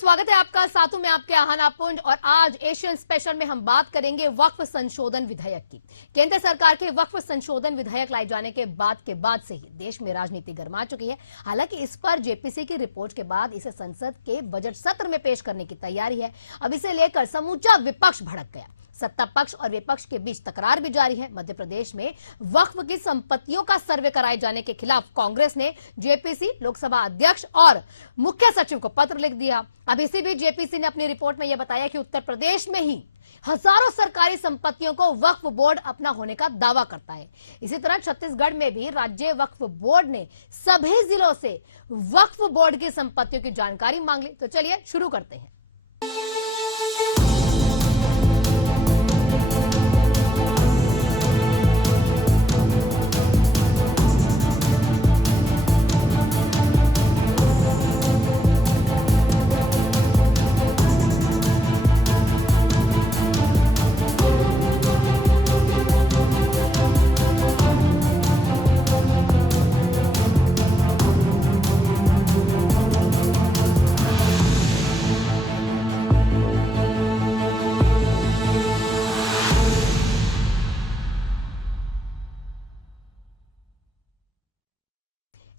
स्वागत है आपका। साथों में आपके आहाना पुंज और आज एशियन स्पेशल में हम बात करेंगे वक्फ संशोधन विधेयक की। केंद्र सरकार के वक्फ संशोधन विधेयक लाए जाने के बाद से ही देश में राजनीति गर्मा चुकी है। हालांकि इस पर जेपीसी की रिपोर्ट के बाद इसे संसद के बजट सत्र में पेश करने की तैयारी है। अब इसे लेकर समूचा विपक्ष भड़क गया। सत्ता पक्ष और विपक्ष के बीच तकरार भी जारी है। मध्य प्रदेश में वक्फ की संपत्तियों का सर्वे कराए जाने के खिलाफ कांग्रेस ने जेपीसी, लोकसभा अध्यक्ष और मुख्य सचिव को पत्र लिख दिया। अब इसी बीच जेपीसी ने अपनी रिपोर्ट में यह बताया कि उत्तर प्रदेश में ही हजारों सरकारी संपत्तियों को वक्फ बोर्ड अपना होने का दावा करता है। इसी तरह छत्तीसगढ़ में भी राज्य वक्फ बोर्ड ने सभी जिलों से वक्फ बोर्ड की संपत्तियों की जानकारी मांग ली। तो चलिए शुरू करते हैं।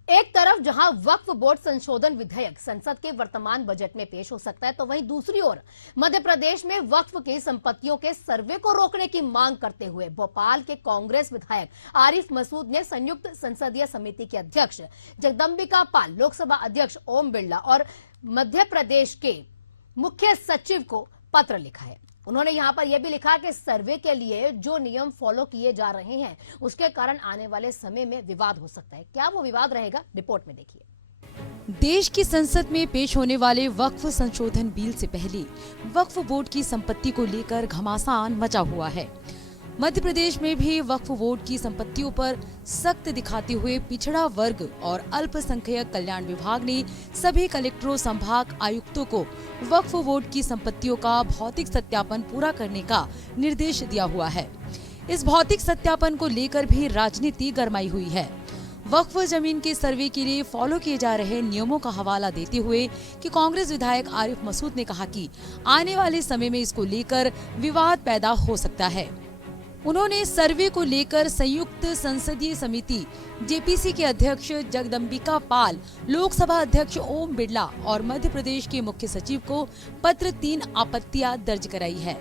एक तरफ जहां वक्फ बोर्ड संशोधन विधेयक संसद के वर्तमान बजट में पेश हो सकता है, तो वहीं दूसरी ओर मध्य प्रदेश में वक्फ की संपत्तियों के सर्वे को रोकने की मांग करते हुए भोपाल के कांग्रेस विधायक आरिफ मसूद ने संयुक्त संसदीय समिति के अध्यक्ष जगदंबिका पाल, लोकसभा अध्यक्ष ओम बिरला और मध्य प्रदेश के मुख्य सचिव को पत्र लिखा है। उन्होंने यहां पर यह भी लिखा कि सर्वे के लिए जो नियम फॉलो किए जा रहे हैं उसके कारण आने वाले समय में विवाद हो सकता है। क्या वो विवाद रहेगा, रिपोर्ट में देखिए। देश की संसद में पेश होने वाले वक्फ संशोधन बिल से पहले वक्फ बोर्ड की संपत्ति को लेकर घमासान मचा हुआ है। मध्य प्रदेश में भी वक्फ बोर्ड की संपत्तियों पर सख्त दिखाते हुए पिछड़ा वर्ग और अल्पसंख्यक कल्याण विभाग ने सभी कलेक्टरों, संभाग आयुक्तों को वक्फ बोर्ड की संपत्तियों का भौतिक सत्यापन पूरा करने का निर्देश दिया हुआ है। इस भौतिक सत्यापन को लेकर भी राजनीति गरमाई हुई है। वक्फ जमीन के सर्वे के लिए फॉलो किए जा रहे नियमों का हवाला देते हुए कि कांग्रेस विधायक आरिफ मसूद ने कहा कि आने वाले समय में इसको लेकर विवाद पैदा हो सकता है। उन्होंने सर्वे को लेकर संयुक्त संसदीय समिति जेपीसी के अध्यक्ष जगदंबिका पाल, लोकसभा अध्यक्ष ओम बिरला और मध्य प्रदेश के मुख्य सचिव को पत्र 3 आपत्तियां दर्ज कराई है।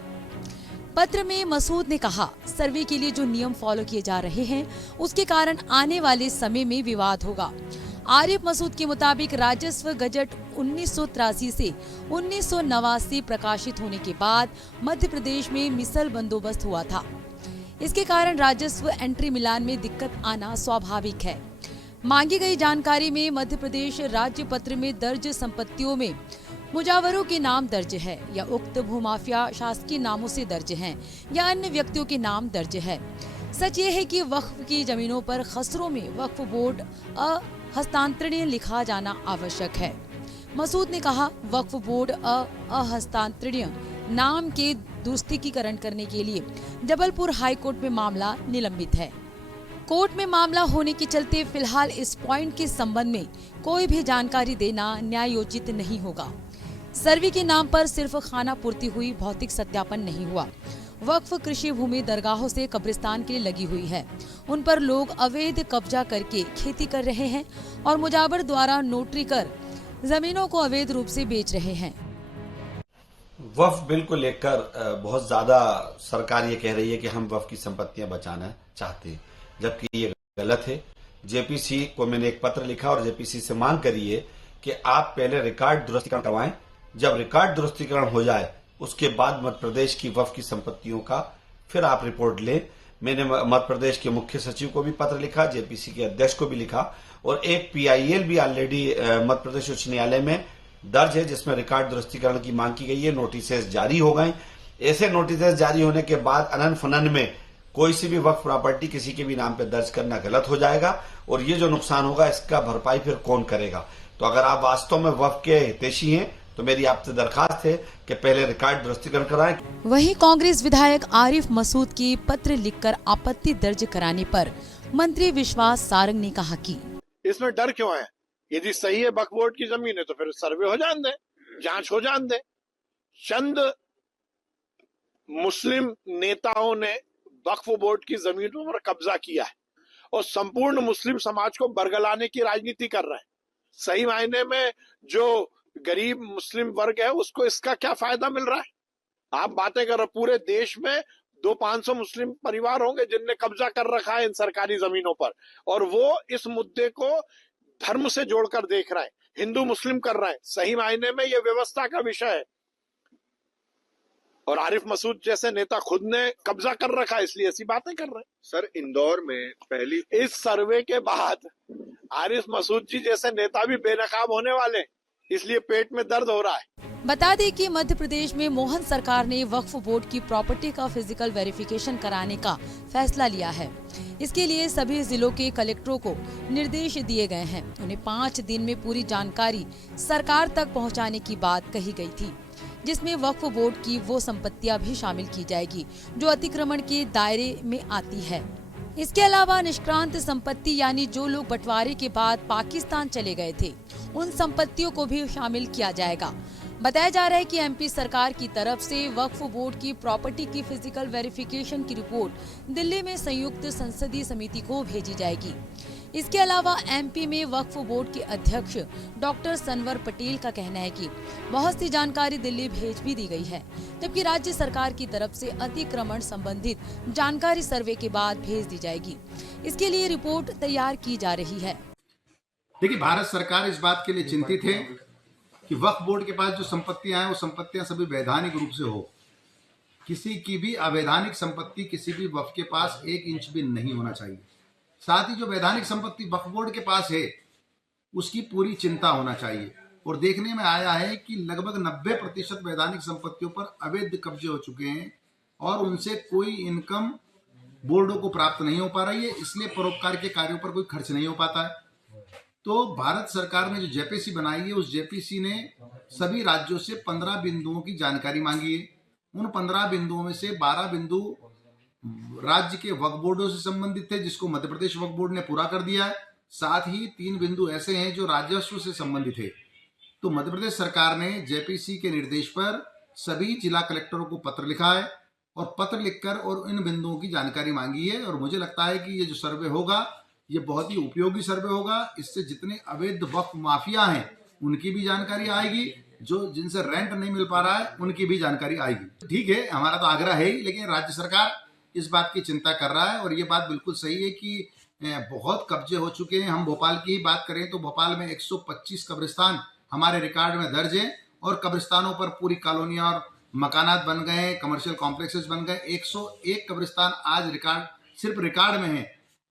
पत्र में मसूद ने कहा, सर्वे के लिए जो नियम फॉलो किए जा रहे हैं उसके कारण आने वाले समय में विवाद होगा। आरिफ मसूद के मुताबिक राजस्व गजट 1983 से 1989 प्रकाशित होने के बाद मध्य प्रदेश में मिसल बंदोबस्त हुआ था। इसके कारण राजस्व एंट्री मिलान में दिक्कत आना स्वाभाविक है। मांगी गई जानकारी में मध्य प्रदेश राज्य पत्र में दर्ज संपत्तियों में मुजावरों के नाम दर्ज है या उक्त भूमाफिया शासकीय नामों से दर्ज हैं या अन्य व्यक्तियों के नाम दर्ज है। सच ये है कि वक्फ की जमीनों पर खसरों में वक्फ बोर्ड अहस्तांतरणीय लिखा जाना आवश्यक है। मसूद ने कहा, वक्फ बोर्ड अहस्तांतरणीय नाम के दुरुस्तीकरण करने के लिए जबलपुर हाई कोर्ट में मामला निलंबित है। कोर्ट में मामला होने के चलते फिलहाल इस पॉइंट के संबंध में कोई भी जानकारी देना न्यायोचित नहीं होगा। सर्वे के नाम पर सिर्फ खाना पूर्ति हुई, भौतिक सत्यापन नहीं हुआ। वक्फ कृषि भूमि दरगाहों से कब्रिस्तान के लिए लगी हुई है। उन पर लोग अवैध कब्जा करके खेती कर रहे हैं और मुजावर द्वारा नोटरी कर जमीनों को अवैध रूप से बेच रहे हैं। वक्फ बिल को लेकर बहुत ज्यादा सरकार ये कह रही है कि हम वक्फ की संपत्तियां बचाना चाहते हैं, जबकि ये गलत है। जेपीसी को मैंने एक पत्र लिखा और जेपीसी से मांग करी है कि आप पहले रिकॉर्ड दुरुस्तीकरण करवाएं। जब रिकॉर्ड दुरुस्तीकरण हो जाए उसके बाद मध्य प्रदेश की वक्फ की संपत्तियों का फिर आप रिपोर्ट लें। मैंने मध्य प्रदेश के मुख्य सचिव को भी पत्र लिखा, जेपीसी के अध्यक्ष को भी लिखा और एक PIL भी ऑलरेडी मध्य प्रदेश उच्च न्यायालय में दर्ज है जिसमें रिकॉर्ड दुरुस्तीकरण की मांग की गई है। नोटिसेस जारी हो गए। ऐसे नोटिसेस जारी होने के बाद अनन फनन में कोई सी भी वक्फ प्रॉपर्टी किसी के भी नाम पे दर्ज करना गलत हो जाएगा और ये जो नुकसान होगा इसका भरपाई फिर कौन करेगा। तो अगर आप वास्तव में वक्फ के हितैषी हैं तो मेरी आपसे दरखास्त है कि पहले रिकॉर्ड दुरुस्तीकरण कराएं। वहीं कांग्रेस विधायक आरिफ मसूद की पत्र लिखकर आपत्ति दर्ज कराने पर मंत्री विश्वास सारंग ने कहा कि इसमें डर क्यों है? यदि सही है वक्फ बोर्ड की जमीन है तो फिर सर्वे हो जाने दें। जांच हो जान दे। चंद मुस्लिम नेताओं ने वक्फ बोर्ड की जमीनों पर कब्जा किया है और संपूर्ण मुस्लिम समाज को बरगलाने की राजनीति कर रहे हैं। सही मायने में जो गरीब मुस्लिम वर्ग है उसको इसका क्या फायदा मिल रहा है? आप बातें कर रहे, पूरे देश में 200-500 मुस्लिम परिवार होंगे जिनने कब्जा कर रखा है इन सरकारी जमीनों पर, और वो इस मुद्दे को धर्म से जोड़कर देख रहे हैं, हिंदू मुस्लिम कर रहे हैं। सही मायने में ये व्यवस्था का विषय है और आरिफ मसूद जैसे नेता खुद ने कब्जा कर रखा है, इसलिए ऐसी बातें कर रहे हैं। सर, इंदौर में पहली इस सर्वे के बाद आरिफ मसूद जी जैसे नेता भी बेनकाब होने वाले हैं, इसलिए पेट में दर्द हो रहा है। बता दें कि मध्य प्रदेश में मोहन सरकार ने वक्फ बोर्ड की प्रॉपर्टी का फिजिकल वेरिफिकेशन कराने का फैसला लिया है। इसके लिए सभी जिलों के कलेक्टरों को निर्देश दिए गए हैं। उन्हें 5 दिन में पूरी जानकारी सरकार तक पहुंचाने की बात कही गई थी, जिसमें वक्फ बोर्ड की वो संपत्तियां भी शामिल की जाएगी जो अतिक्रमण के दायरे में आती है। इसके अलावा निष्क्रांत संपत्ति यानी जो लोग बंटवारे के बाद पाकिस्तान चले गए थे, उन संपत्तियों को भी शामिल किया जाएगा। बताया जा रहा है कि एमपी सरकार की तरफ से वक्फ बोर्ड की प्रॉपर्टी की फिजिकल वेरिफिकेशन की रिपोर्ट दिल्ली में संयुक्त संसदीय समिति को भेजी जाएगी। इसके अलावा एमपी में वक्फ बोर्ड के अध्यक्ष डॉक्टर सनवर पटेल का कहना है कि बहुत सी जानकारी दिल्ली भेज भी दी गई है, जबकि राज्य सरकार की तरफ से अतिक्रमण संबंधित जानकारी सर्वे के बाद भेज दी जाएगी। इसके लिए रिपोर्ट तैयार की जा रही है। देखिए, भारत सरकार इस बात के लिए चिंतित है कि वक्फ बोर्ड के पास जो संपत्तियां हैं वो संपत्तियां सभी वैधानिक रूप से हो। किसी की भी अवैधानिक संपत्ति किसी भी वक्फ के पास 1 इंच भी नहीं होना चाहिए। साथ ही जो वैधानिक संपत्ति वक्फ बोर्ड के पास है उसकी पूरी चिंता होना चाहिए। और देखने में आया है कि लगभग 90% वैधानिक संपत्तियों पर अवैध कब्जे हो चुके हैं और उनसे कोई इनकम बोर्डों को प्राप्त नहीं हो पा रही है, इसलिए परोपकार के कार्यों पर कोई खर्च नहीं हो पाता है। तो भारत सरकार ने जो जेपीसी बनाई है, उस जेपीसी ने सभी राज्यों से 15 बिंदुओं की जानकारी मांगी है। उन 15 बिंदुओं में से 12 बिंदु राज्य के वक्फ बोर्डों से संबंधित थे, जिसको मध्य प्रदेश वक्फ बोर्ड ने पूरा कर दिया है। साथ ही 3 बिंदु ऐसे हैं जो राजस्व से संबंधित है। तो मध्य प्रदेश सरकार ने जेपीसी के निर्देश पर सभी जिला कलेक्टरों को पत्र लिखा है और पत्र लिखकर और इन बिंदुओं की जानकारी मांगी है। और मुझे लगता है कि ये जो सर्वे होगा ये बहुत ही उपयोगी सर्वे होगा। इससे जितने अवैध वक्फ माफिया हैं उनकी भी जानकारी आएगी, जो जिनसे रेंट नहीं मिल पा रहा है उनकी भी जानकारी आएगी। ठीक है, हमारा तो आग्रह है ही, लेकिन राज्य सरकार इस बात की चिंता कर रहा है। और ये बात बिल्कुल सही है कि बहुत कब्जे हो चुके हैं। हम भोपाल की ही बात करें तो भोपाल में 125 कब्रिस्तान हमारे रिकॉर्ड में दर्ज है और कब्रिस्तानों पर पूरी कॉलोनियां और मकानात बन गए, कमर्शियल कॉम्प्लेक्सेस बन गए। 101 कब्रिस्तान आज सिर्फ रिकॉर्ड में है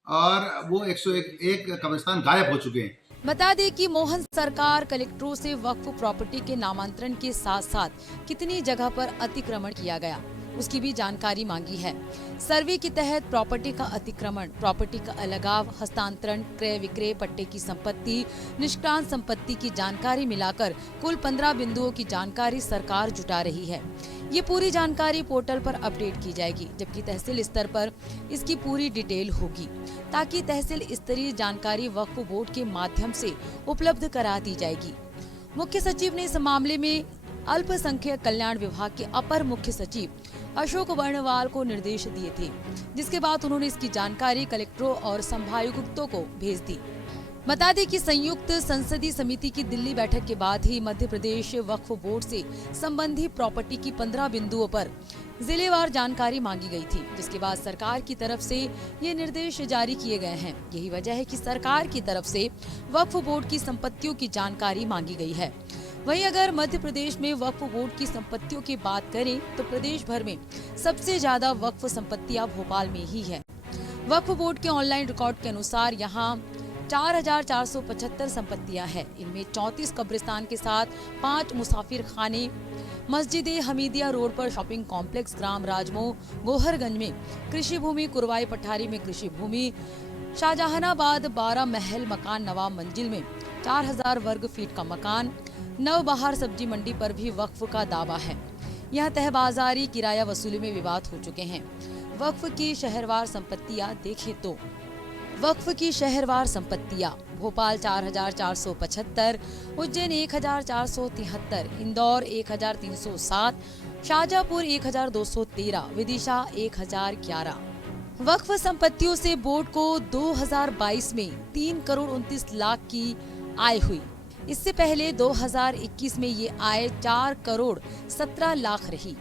और वो 101 कब्रिस्तान गायब हो चुके हैं। बता दें कि मोहन सरकार कलेक्टरों से वक्फ प्रॉपर्टी के नामांतरण के साथ साथ कितनी जगह पर अतिक्रमण किया गया उसकी भी जानकारी मांगी है। सर्वे के तहत प्रॉपर्टी का अतिक्रमण, प्रॉपर्टी का अलगाव, हस्तांतरण, क्रय विक्रय, पट्टे की संपत्ति, निष्क्रांत संपत्ति की जानकारी मिलाकर कुल 15 बिंदुओं की जानकारी सरकार जुटा रही है। ये पूरी जानकारी पोर्टल पर अपडेट की जाएगी, जबकि तहसील स्तर पर इसकी पूरी डिटेल होगी, ताकि तहसील स्तरीय जानकारी वक्फ बोर्ड के माध्यम से उपलब्ध करा दी जाएगी। मुख्य सचिव ने इस मामले में अल्पसंख्यक कल्याण विभाग के अपर मुख्य सचिव अशोक वर्णवाल को निर्देश दिए थे, जिसके बाद उन्होंने इसकी जानकारी कलेक्टरों और संभागायुक्तों को भेज दी। बता दें कि संयुक्त संसदीय समिति की दिल्ली बैठक के बाद ही मध्य प्रदेश वक्फ बोर्ड से संबंधित प्रॉपर्टी की 15 बिंदुओं पर जिलेवार जानकारी मांगी गई थी, जिसके बाद सरकार की तरफ से ये निर्देश जारी किए गए हैं। यही वजह है कि सरकार की तरफ से वक्फ बोर्ड की संपत्तियों की जानकारी मांगी गई है। वहीं अगर मध्य प्रदेश में वक्फ बोर्ड की संपत्तियों की बात करें तो प्रदेश भर में सबसे ज्यादा वक्फ संपत्तियां भोपाल में ही है। वक्फ बोर्ड के ऑनलाइन रिकॉर्ड के अनुसार यहाँ 4,475 संपत्तियां हैं। इनमें 34 कब्रिस्तान के साथ 5 मुसाफिर खाने, मस्जिद हमीदिया रोड पर शॉपिंग कॉम्प्लेक्स, ग्राम राजमो गोहरगंज में कृषि भूमि, कुरवाई पठारी में कृषि भूमि, शाहजहानाबाद 12 महल मकान, नवाब मंजिल में 4000 वर्ग फीट का मकान, नवबहार सब्जी मंडी पर भी वक्फ का दावा है। यहाँ तहबाजारी, किराया वसूली में विवाद हो चुके हैं। वक्फ की शहरवार संपत्तियां देखें तो वक्फ की शहरवार संपत्तियां: भोपाल 4,475, उज्जैन 1,473, इंदौर 1,307, शाहजहांपुर 1,213, विदिशा 1,011। वक्फ संपत्तियों से बोर्ड को 2022 में 3 करोड़ 29 लाख की आय हुई। इससे पहले 2021 में ये आय 4 करोड़ 17 लाख रही।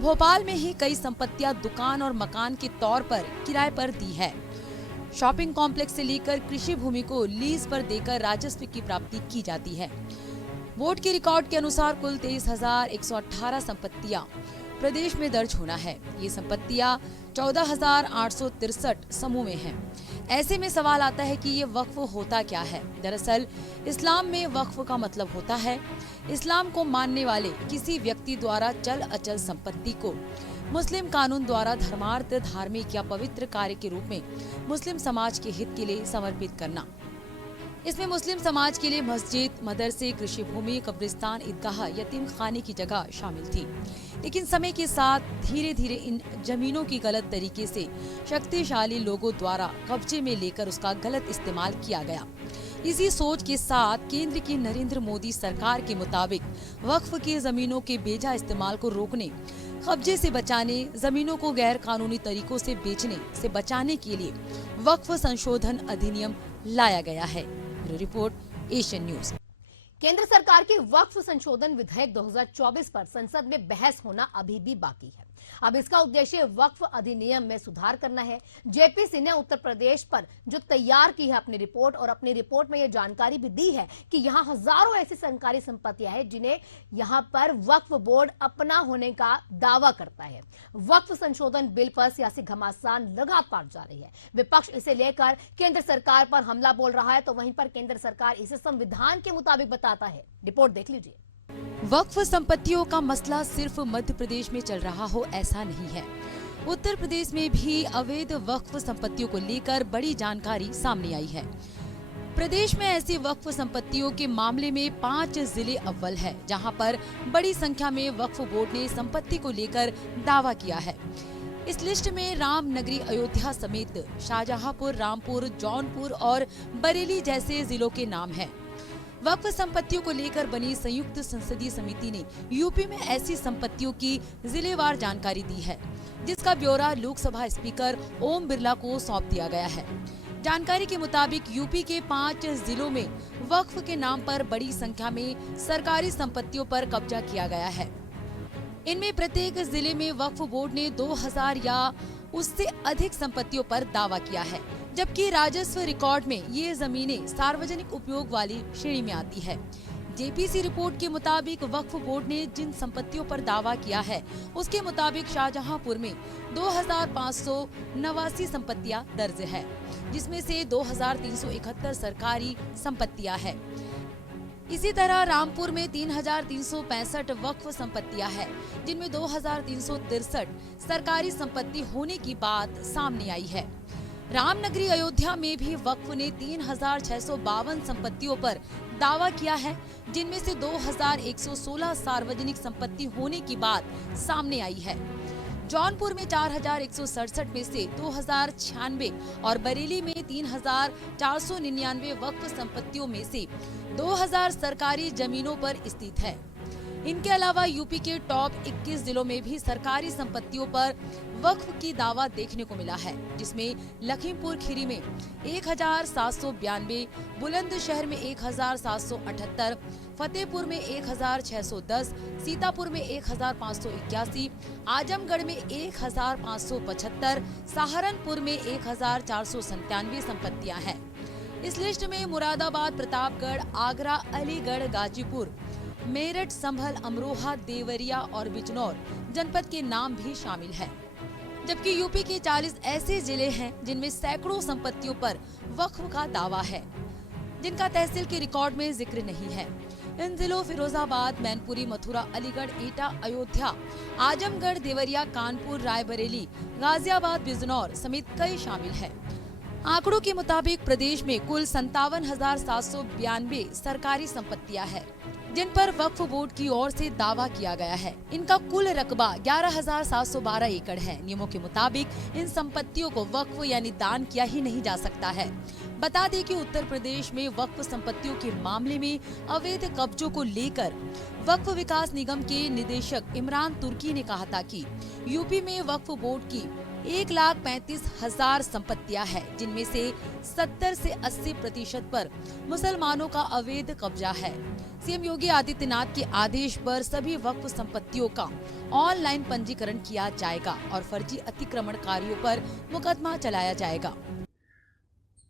भोपाल में ही कई संपत्तियां दुकान और मकान के तौर पर किराए पर दी है। शॉपिंग कॉम्प्लेक्स से लेकर कृषि भूमि को लीज पर देकर राजस्व की प्राप्ति की जाती है। बोर्ड के रिकॉर्ड के अनुसार कुल 23,118 संपत्तियां प्रदेश में दर्ज होना है। ये संपत्तियां 14,863 समूह में हैं। ऐसे में सवाल आता है कि ये वक्फ होता क्या है। दरअसल इस्लाम में वक्फ का मतलब होता है इस्लाम को मानने वाले किसी व्यक्ति द्वारा चल अचल संपत्ति को मुस्लिम कानून द्वारा धर्मार्थ, धार्मिक या पवित्र कार्य के रूप में मुस्लिम समाज के हित के लिए समर्पित करना। इसमें मुस्लिम समाज के लिए मस्जिद, मदरसे, कृषि भूमि, कब्रिस्तान, ईदगाह, यतीम खाने की जगह शामिल थी। लेकिन समय के साथ धीरे धीरे इन जमीनों की गलत तरीके से शक्तिशाली लोगों द्वारा कब्जे में लेकर उसका गलत इस्तेमाल किया गया। इसी सोच के साथ केंद्र की नरेंद्र मोदी सरकार के मुताबिक वक्फ की जमीनों के बेजा इस्तेमाल को रोकने, कब्जे से बचाने, जमीनों को गैर कानूनी तरीकों से बेचने से बचाने के लिए वक्फ संशोधन अधिनियम लाया गया है। Bureau report, Asian news. केंद्र सरकार की वक्फ संशोधन विधेयक 2024 पर संसद में बहस होना अभी भी बाकी है। अब इसका उद्देश्य वक्फ अधिनियम में सुधार करना है। जेपीसी ने उत्तर प्रदेश पर जो तैयार की है अपनी रिपोर्ट, और अपनी रिपोर्ट में यह जानकारी भी दी है कि यहां हजारों ऐसी सरकारी संपत्तियां हैं जिन्हें यहां पर वक्फ बोर्ड अपना होने का दावा करता है। वक्फ संशोधन बिल पर सियासी घमासान लगातार जारी है। विपक्ष इसे लेकर केंद्र सरकार पर हमला बोल रहा है, तो वहीं पर केंद्र सरकार इसे संविधान के मुताबिक बताता है। रिपोर्ट देख लीजिए। वक्फ संपत्तियों का मसला सिर्फ मध्य प्रदेश में चल रहा हो ऐसा नहीं है। उत्तर प्रदेश में भी अवैध वक्फ संपत्तियों को लेकर बड़ी जानकारी सामने आई है। प्रदेश में ऐसी वक्फ संपत्तियों के मामले में 5 जिले अव्वल है, जहां पर बड़ी संख्या में वक्फ बोर्ड ने संपत्ति को लेकर दावा किया है। इस लिस्ट में रामनगरी अयोध्या समेत शाहजहांपुर, रामपुर, जौनपुर और बरेली जैसे जिलों के नाम हैं। वक्फ संपत्तियों को लेकर बनी संयुक्त संसदीय समिति ने यूपी में ऐसी संपत्तियों की जिलेवार जानकारी दी है, जिसका ब्यौरा लोकसभा स्पीकर ओम बिरला को सौंप दिया गया है। जानकारी के मुताबिक यूपी के 5 जिलों में वक्फ के नाम पर बड़ी संख्या में सरकारी संपत्तियों पर कब्जा किया गया है। इनमें प्रत्येक जिले में वक्फ बोर्ड ने 2000 या उससे अधिक संपत्तियों पर दावा किया है, जबकि राजस्व रिकॉर्ड में ये जमीनें सार्वजनिक उपयोग वाली श्रेणी में आती है। जेपीसी रिपोर्ट के मुताबिक वक्फ बोर्ड ने जिन संपत्तियों पर दावा किया है, उसके मुताबिक शाहजहांपुर में 2589 संपत्तियां दर्ज है, जिसमें से 2371 सरकारी संपत्तियां हैं। इसी तरह रामपुर में 3365 वक्फ संपत्तियां हैं, जिनमें 2363 सरकारी संपत्ति होने की बात सामने आई है। रामनगरी अयोध्या में भी वक्फ ने 3652 संपत्तियों पर दावा किया है, जिनमें से 2116 सार्वजनिक संपत्ति होने की बात सामने आई है। जौनपुर में 4167 में से 2096 और बरेली में 3499 वक्फ संपत्तियों में से 2000 सरकारी जमीनों पर स्थित है। इनके अलावा यूपी के टॉप 21 जिलों में भी सरकारी संपत्तियों पर वक्फ की दावा देखने को मिला है, जिसमें लखीमपुर खीरी में 1792, बुलंदशहर में 1778, फतेहपुर में 1610, सीतापुर में 1581, आजमगढ़ में 1575, सहारनपुर में 1497 संपत्तियां हैं। इस लिस्ट में मुरादाबाद, प्रतापगढ़, आगरा, अलीगढ़, गाजीपुर, मेरठ, संभल, अमरोहा, देवरिया और बिजनौर जनपद के नाम भी शामिल है। जबकि यूपी के 40 ऐसे जिले हैं जिनमें सैकड़ों संपत्तियों पर वक्फ का दावा है, जिनका तहसील के रिकॉर्ड में जिक्र नहीं है। इन जिलों फिरोजाबाद, मैनपुरी, मथुरा, अलीगढ़, एटा, अयोध्या, आजमगढ़, देवरिया, कानपुर, रायबरेली, गाजियाबाद, बिजनौर समेत कई शामिल है। आंकड़ों के मुताबिक प्रदेश में कुल 57,792 सरकारी संपत्तियां हैं, जिन पर वक्फ बोर्ड की ओर से दावा किया गया है। इनका कुल रकबा 11,712 एकड़ है। नियमों के मुताबिक इन संपत्तियों को वक्फ यानी दान किया ही नहीं जा सकता है। बता दें कि उत्तर प्रदेश में वक्फ संपत्तियों के मामले में अवैध कब्जों को लेकर वक्फ विकास निगम के निदेशक इमरान तुर्की ने कहा था कि यूपी में वक्फ बोर्ड की 1,35,000 संपत्तियां हैं, जिनमें से 70 से 80% पर मुसलमानों का अवैध कब्जा है। सीएम योगी आदित्यनाथ के आदेश पर सभी वक्फ संपत्तियों का ऑनलाइन पंजीकरण किया जाएगा और फर्जी अतिक्रमणकारियों पर मुकदमा चलाया जाएगा।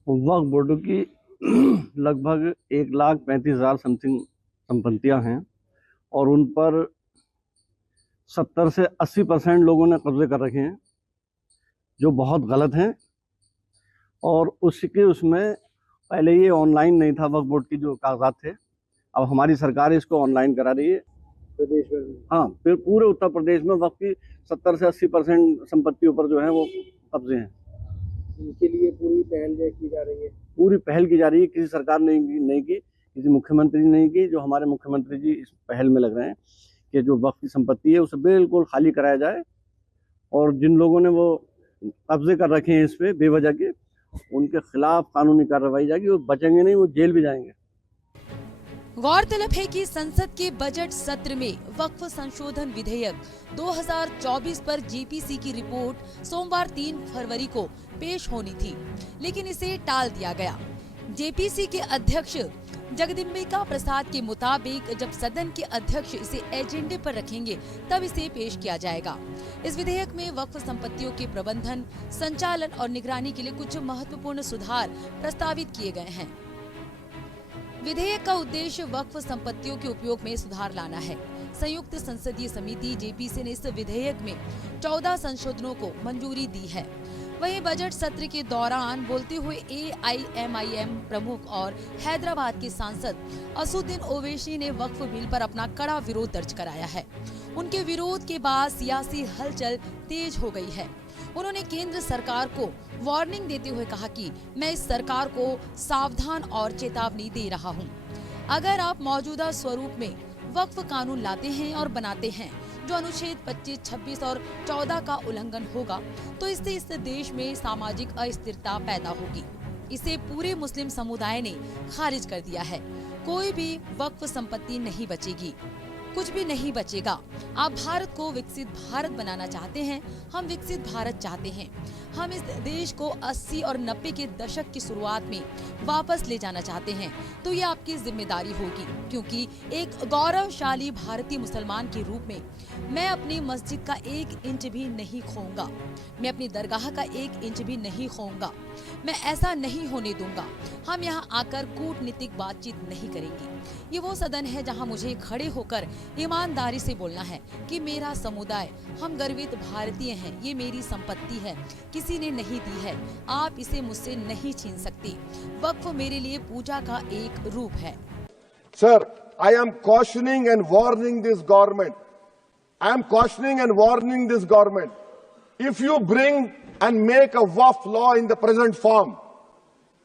वक्फ बोर्ड की लगभग 1,35,000 समथिंग संपत्तियां हैं और उन पर 70 से 80% लोगों ने कब्जे कर रखे हैं, जो बहुत गलत हैं। और उसमें पहले ये ऑनलाइन नहीं था, वक्फ बोर्ड की जो कागजात थे, अब हमारी सरकार इसको ऑनलाइन करा रही है प्रदेश में। हाँ, फिर पूरे उत्तर प्रदेश में वक्फ की 70 से 80% संपत्तियों पर जो है वो कब्जे हैं। इनके लिए पूरी पहल की जा रही है। पूरी पहल की जा रही है, किसी सरकार ने नहीं की, किसी मुख्यमंत्री ने नहीं की। जो हमारे मुख्यमंत्री जी इस पहल में लग रहे हैं कि जो वक्फ की संपत्ति है उसे बिल्कुल खाली कराया जाए और जिन लोगों ने वो कब्जे कर रखे हैं इस पे बेवजह के, उनके खिलाफ कानूनी कार्रवाई जाएगी और बचेंगे नहीं, वो जेल भी जाएंगे। गौरतलब है कि संसद के बजट सत्र में वक्फ संशोधन विधेयक 2024 पर जेपीसी की रिपोर्ट सोमवार 3 फरवरी को पेश होनी थी, लेकिन इसे टाल दिया गया। जेपीसी के अध्यक्ष जगदम्बिका प्रसाद के मुताबिक जब सदन के अध्यक्ष इसे एजेंडे पर रखेंगे तब इसे पेश किया जाएगा। इस विधेयक में वक्फ संपत्तियों के प्रबंधन, संचालन और निगरानी के लिए कुछ महत्वपूर्ण सुधार प्रस्तावित किए गए हैं। विधेयक का उद्देश्य वक्फ संपत्तियों के उपयोग में सुधार लाना है। संयुक्त संसदीय समिति जेपीसी ने इस विधेयक में 14 संशोधनों को मंजूरी दी है। वहीं बजट सत्र के दौरान बोलते हुए AIMIM प्रमुख और हैदराबाद के सांसद असुद्दीन ओवैसी ने वक्फ बिल पर अपना कड़ा विरोध दर्ज कराया है। उनके विरोध के बाद सियासी हलचल तेज हो गई है। उन्होंने केंद्र सरकार को वार्निंग देते हुए कहा कि मैं इस सरकार को सावधान और चेतावनी दे रहा हूं। अगर आप मौजूदा स्वरूप में वक्फ कानून लाते हैं और बनाते हैं जो अनुच्छेद 25, 26 और 14 का उल्लंघन होगा, तो इससे इस देश में सामाजिक अस्थिरता पैदा होगी। इसे पूरे मुस्लिम समुदाय ने खारिज कर दिया है। कोई भी वक्फ संपत्ति नहीं बचेगी, कुछ भी नहीं बचेगा। आप भारत को विकसित भारत बनाना चाहते हैं, हम विकसित भारत चाहते हैं। हम इस देश को 80 और 90 के दशक की शुरुआत में वापस ले जाना चाहते हैं, तो ये आपकी जिम्मेदारी होगी, क्योंकि एक गौरवशाली भारतीय मुसलमान के रूप में मैं अपनी मस्जिद का 1 इंच भी नहीं खोऊंगा, मैं अपनी दरगाह का 1 इंच भी नहीं खोऊंगा। मैं ऐसा नहीं होने दूंगा। हम यहाँ आकर कूटनीतिक बातचीत नहीं करेंगे। ये वो सदन है जहाँ मुझे खड़े होकर ईमानदारी से बोलना है कि मेरा समुदाय, हम गर्वित भारतीय हैं, ये मेरी संपत्ति है, किसी ने नहीं दी है, आप इसे मुझसे नहीं छीन सकते। वक्फ मेरे लिए पूजा का एक रूप है। Sir, I am cautioning and warning this government. I am cautioning and warning this government. If you bring and make a waqf law in the present form,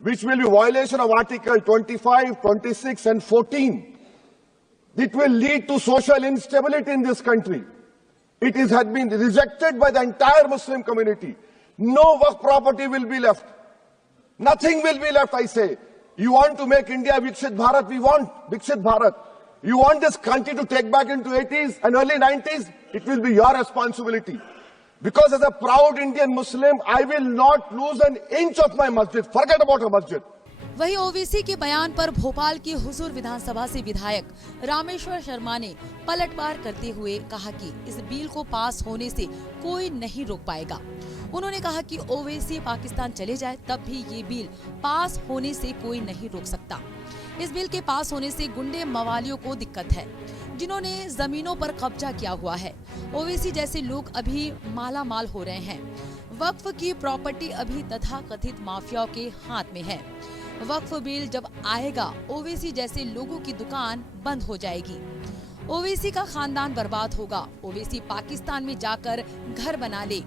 which will be violation of Article 25, 26 and 14, it will lead to social instability in this country. It has been rejected by the entire Muslim community. No waqf property will be left. Nothing will be left, I say. You want to make India Viksit Bharat? We want Viksit Bharat. You want this country to take back into 80s and early 90s? It will be your responsibility. Because as a proud Indian Muslim, I will not lose an inch of my masjid. Forget about a masjid. वहीं ओवैसी के बयान पर भोपाल की हुजूर विधानसभा से विधायक रामेश्वर शर्मा ने पलटवार करते हुए कहा कि इस बिल को पास होने से कोई नहीं रोक पाएगा। उन्होंने कहा कि ओवैसी पाकिस्तान चले जाए तब भी ये बिल पास होने से कोई नहीं रोक सकता। इस बिल के पास होने से गुंडे मवालियों को दिक्कत है, जिन्होंने जमीनों पर कब्जा किया हुआ है। ओवैसी जैसे लोग अभी माला माल हो रहे हैं। वक्फ की प्रॉपर्टी अभी तथाकथित माफियाओं के हाथ में है। वक्फ बिल जब आएगा, ओवैसी जैसे लोगों की दुकान बंद हो जाएगी, ओवैसी का खानदान बर्बाद होगा। ओवैसी पाकिस्तान में जाकर घर बना ले,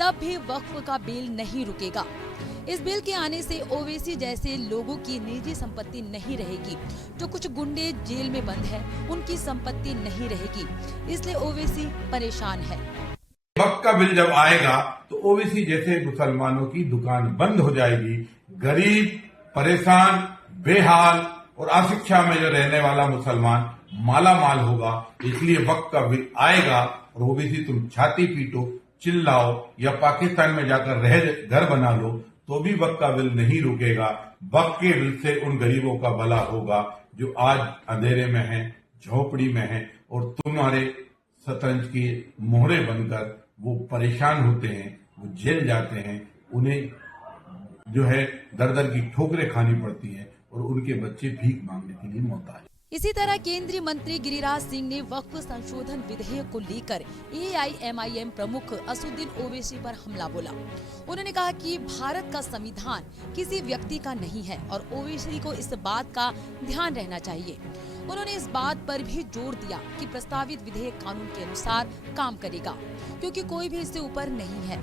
तब भी वक्फ का बिल नहीं रुकेगा। इस बिल के आने से ओवैसी जैसे लोगों की निजी संपत्ति नहीं रहेगी। जो कुछ गुंडे जेल में बंद है, उनकी संपत्ति नहीं रहेगी, इसलिए ओवैसी परेशान है। वक्फ का बिल जब आएगा तो ओवैसी जैसे मुसलमानों की दुकान बंद हो जाएगी। गरीब, परेशान, बेहाल और अशिक्षा में जो रहने वाला मुसलमान माला माल होगा। इसलिए वक्फ का बिल आएगा और ओवैसी तुम छाती पीटो, चिल्लाओ या पाकिस्तान में जाकर रह घर बना लो तो भी वक्फ का बिल नहीं रुकेगा। वक्फ के बिल से उन गरीबों का भला होगा जो आज अंधेरे में हैं, झोपड़ी में हैं और तुम्हारे शतरंज के मोहरे बनकर वो परेशान होते हैं, वो जेल जाते हैं, उन्हें जो है दर दर की ठोकरें खानी पड़ती है और उनके बच्चे भीख मांगने के लिए मोहताज। इसी तरह केंद्रीय मंत्री गिरिराज सिंह ने वक्फ संशोधन विधेयक को लेकर AIMIM प्रमुख असुद्दीन ओवैसी पर हमला बोला। उन्होंने कहा कि भारत का संविधान किसी व्यक्ति का नहीं है और ओवैसी को इस बात का ध्यान रहना चाहिए। उन्होंने इस बात पर भी जोर दिया कि प्रस्तावित विधेयक कानून के अनुसार काम करेगा, क्योंकि कोई भी इससे ऊपर नहीं है।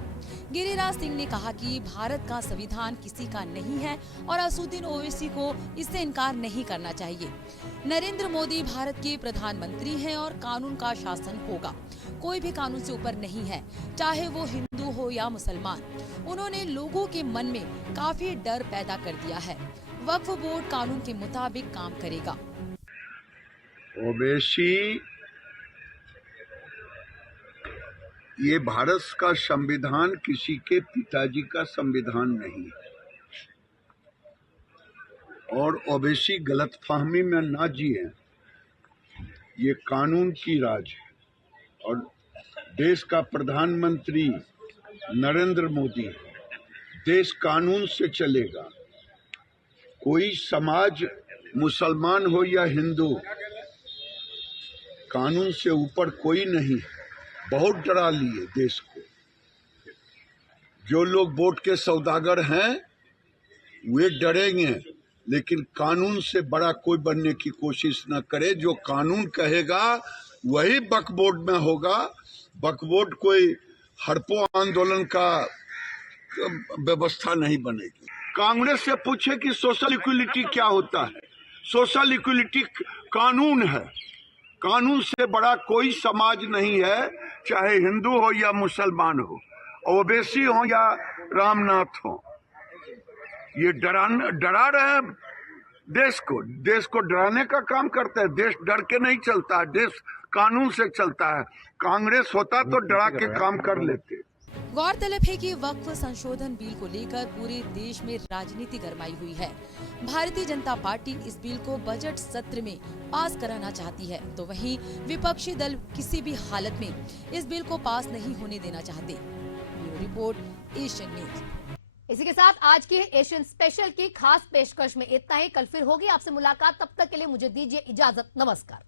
गिरिराज सिंह ने कहा कि भारत का संविधान किसी का नहीं है और असुद्दीन ओवैसी को इससे इनकार नहीं करना चाहिए। नरेंद्र मोदी भारत के प्रधानमंत्री हैं और कानून का शासन होगा। कोई भी कानून से ऊपर नहीं है, चाहे वो हिंदू हो या मुसलमान। उन्होंने लोगों के मन में काफी डर पैदा कर दिया है। वक्फ बोर्ड कानून के मुताबिक काम करेगा। ओवैसी ये भारत का संविधान किसी के पिताजी का संविधान नहीं है और ओवैसी गलतफहमी में ना जिए। ये कानून की राज है और देश का प्रधानमंत्री नरेंद्र मोदी देश कानून से चलेगा। कोई समाज मुसलमान हो या हिंदू, कानून से ऊपर कोई नहीं है। बहुत डरा लिए देश को। जो लोग वोट के सौदागर हैं वे डरेंगे, लेकिन कानून से बड़ा कोई बनने की कोशिश न करे। जो कानून कहेगा वही वक्फ बोर्ड में होगा। वक्फ बोर्ड कोई हड़पो आंदोलन का व्यवस्था नहीं बनेगी। कांग्रेस से पूछे कि सोशल इक्वलिटी क्या होता है। सोशल इक्वलिटी कानून है। कानून से बड़ा कोई समाज नहीं है, चाहे हिंदू हो या मुसलमान हो, ओवैसी हो या रामनाथ हो। ये डरा रहे हैं देश को डराने का काम करते हैं। देश डर के नहीं चलता है, देश कानून से चलता है। कांग्रेस होता तो डरा के काम कर लेते। गौरतलब है कि वक्फ संशोधन बिल को लेकर पूरे देश में राजनीति गरमाई हुई है। भारतीय जनता पार्टी इस बिल को बजट सत्र में पास कराना चाहती है, तो वहीं विपक्षी दल किसी भी हालत में इस बिल को पास नहीं होने देना चाहते। Bureau report, Asian news. इसी के साथ आज की एशियन स्पेशल की खास पेशकश में इतना ही। कल फिर होगी आपसे मुलाकात, तब तक के लिए मुझे दीजिए इजाजत। नमस्कार।